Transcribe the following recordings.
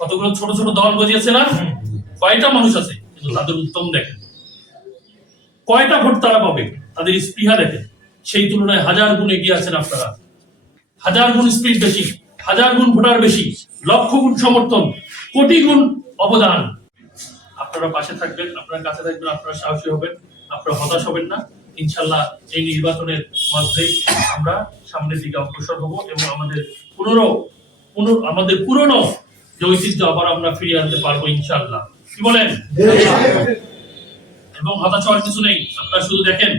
কতগুলো ছোট ছোট দল গজিয়েছে না? কয়টা মানুষ আছে কিন্তু তাদের উত্তম দেখেন, কয়টা ভোট তারা পাবে, তাদের স্পৃহা দেখেন। সেই তুলনায় হাজার গুণ এগিয়ে আছেন আপনারা, হাজার গুণ স্পিড বেশি, হাজার গুণ ভোটার বেশি, লক্ষ গুণ সমর্থন, কোটি গুণ অবদান। আপনারা পাশে থাকবেন, আপনারা কাছে থাকবেন, আপনারা সাহসী হবেন, আপনারা হতাশ হবেন না। ইনশাল্লাহ এই নির্বাচনের মধ্যেই আমরা সামনের দিকে অগ্রসর হব এবং আমাদের পুরনো যে ঐতিহ্য আবার আমরা ফিরিয়ে আনতে পারবো ইনশাল্লাহ। কি বলেন? এবং হতাশ হওয়ার কিছু নেই। আপনারা শুধু দেখেন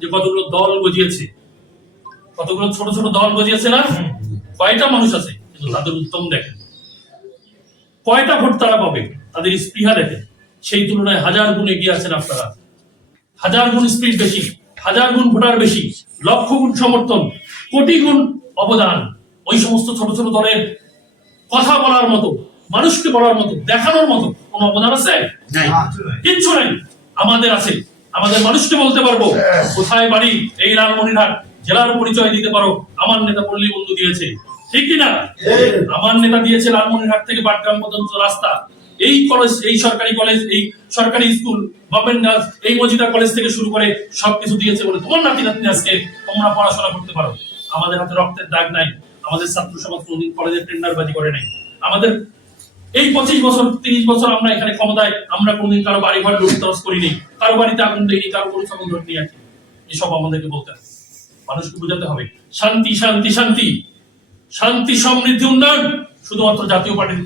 যে কতগুলো দল গজিয়েছে, কতগুলো ছোট ছোট দল গজিয়েছে না? কয়টা মানুষ আছে কিন্তু তাদের উত্তম দেখেন, কয়টা ভোট তারা পাবে, তাদের স্পৃহা দেখেন। সেই তুলনায় হাজার গুণ এগিয়ে আছেন আপনারা, হাজার গুণ স্পিড বেশি, হাজার গুণ ভোটার বেশি, লক্ষ গুণ সমর্থন, কোটি গুণ অবদান। ওই সমস্ত ছোট ছোট দলের কথা বলার মতো, মানুষকে বলার মতো, দেখানোর মতো কোন অবদান আছে? কিচ্ছু নাই। আমাদের আছে। আমাদের মানুষকে বলতে পারবো কোথায় বাড়ি, এই লালমনিরহাট জেলার পরিচয় দিতে পারো। আমার নেতা পল্লী বন্ধু দিয়েছে, ঠিক কিনা? আমার নেতা দিয়েছে লালমনিরহাট থেকে বাটগ্রাম পর্যন্ত রাস্তা, এই কলেজ, এই সরকারি কলেজ, এই সরকারি স্কুল, গভর্নমেন্ট গার্লস, এই মজিদা কলেজ থেকে শুরু করে সবকিছু দিয়েছে বলে তোমার নাতি নাতনি আজকে তোমরা পড়াশোনা করতে পারো। আমাদের হাতে রক্তের দাগ নাই, আমাদের ছাত্র সমাজ কোনদিন কলেজে টেন্ডারবাজি করে নাই। আমাদের এই 25 বছর 30 বছর আমরা এখানে ক্ষমতায়, আমরা কোনদিন কারো বাড়ি ঘর লুটতরাজ করিনি, কারো বাড়িতে আগুন দেইনি, কারো গরু ছাগল ধরে নিয়ে আসি। এসব আমাদেরকে বলতে হবে, মানুষকে বোঝাতে হবে শান্তি শান্তি শান্তি। শান্তি সমৃদ্ধি উন্নয়ন শুধুমাত্র জাতীয় পার্টির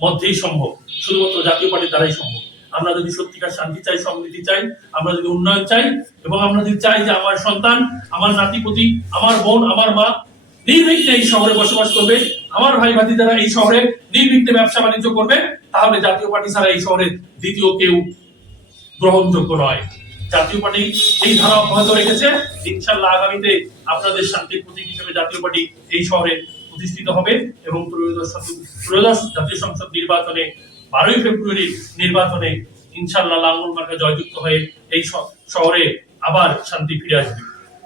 মধ্যেই সম্ভব, শুধুমাত্র জাতীয় পার্টির দ্বারাই সম্ভব। আমরা যদি সত্যিকার শান্তি চাই, সমৃদ্ধি চাই, আমরা যদি উন্নয়ন চাই, এবং আমরা যদি চাই যে আমার সন্তান, আমার নাতিপতি, আমার বোন, আমার মা নির্বিঘ্নে এই শহরে বসবাস করবে, আমার ভাই ভাতিজারা এই শহরে নির্বিঘ্নে ব্যবসা বাণিজ্য করবে, তাহলে জাতীয় পার্টি ছাড়া এই শহরে দ্বিতীয় কেউ গ্রহণযোগ্য নয়। জাতীয় পার্টি এই ধারা অব্যাহত রেখেছে। ইনশাআল্লাহ আগামীতে আপনাদের শান্তির প্রতীক হিসেবে জাতীয় পার্টি এই শহরে প্রতিষ্ঠিত হবে এবং ত্রয়োদশ জাতীয় সংসদ নির্বাচনে 12ই ফেব্রুয়ারি নির্বাচনে ইনশাআল্লাহ লালমোহন মার্কা জয়যুক্ত হয়ে এই শহরে আবার শান্তি ফিরে আসবে।